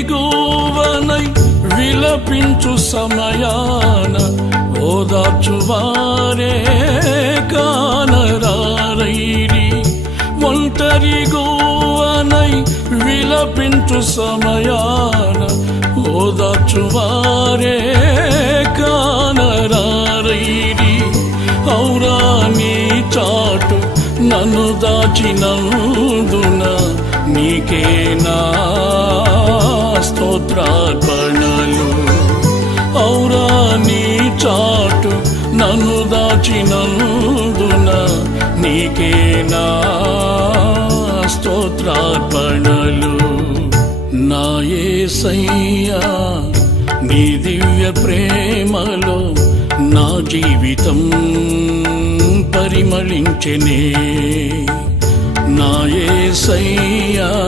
దిగువనై విలపించు సమయాన ఓదార్చువారే కానరారైరి ఒంటరి గోవనై విలపించు సమయాన ఓదార్చువారే కానరారైరి ఔరా నీ చాటు నన్ను దాచినందున నీకేనా స్తోత్రార్పణలు. ఔరా నీ చాటు నన్ను దాచినందున నీకేనా స్తోత్రార్పణలు. నాయే సయ్యా నీ దివ్య ప్రేమలో నా జీవితం పరిమళించనే. నాయే సయ్యా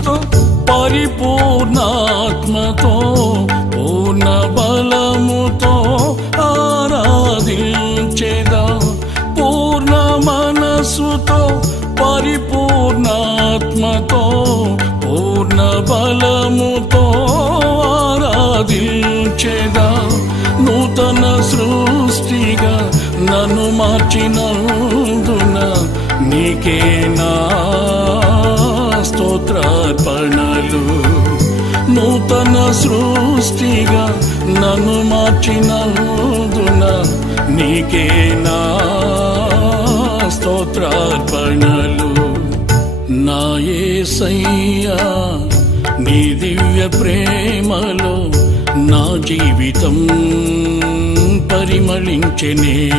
మనస్సుతో పరిపూర్ణాత్మతో పూర్ణ బలముతో ఆరాధించేదా? పూర్ణ మనస్సుతో పరిపూర్ణాత్మతో పూర్ణ బలముతో ఆరాధించేదా? నూతన సృష్టిగా నన్ను మార్చినందున నీకేనా స్తోత్రార్పణలు. నూతన సృష్టిగా నన్ను మార్చినందున నీకేనా స్తోత్రార్పణలు. నాయే సయ్యా నీ దివ్య ప్రేమలో నా జీవితం పరిమళించనే.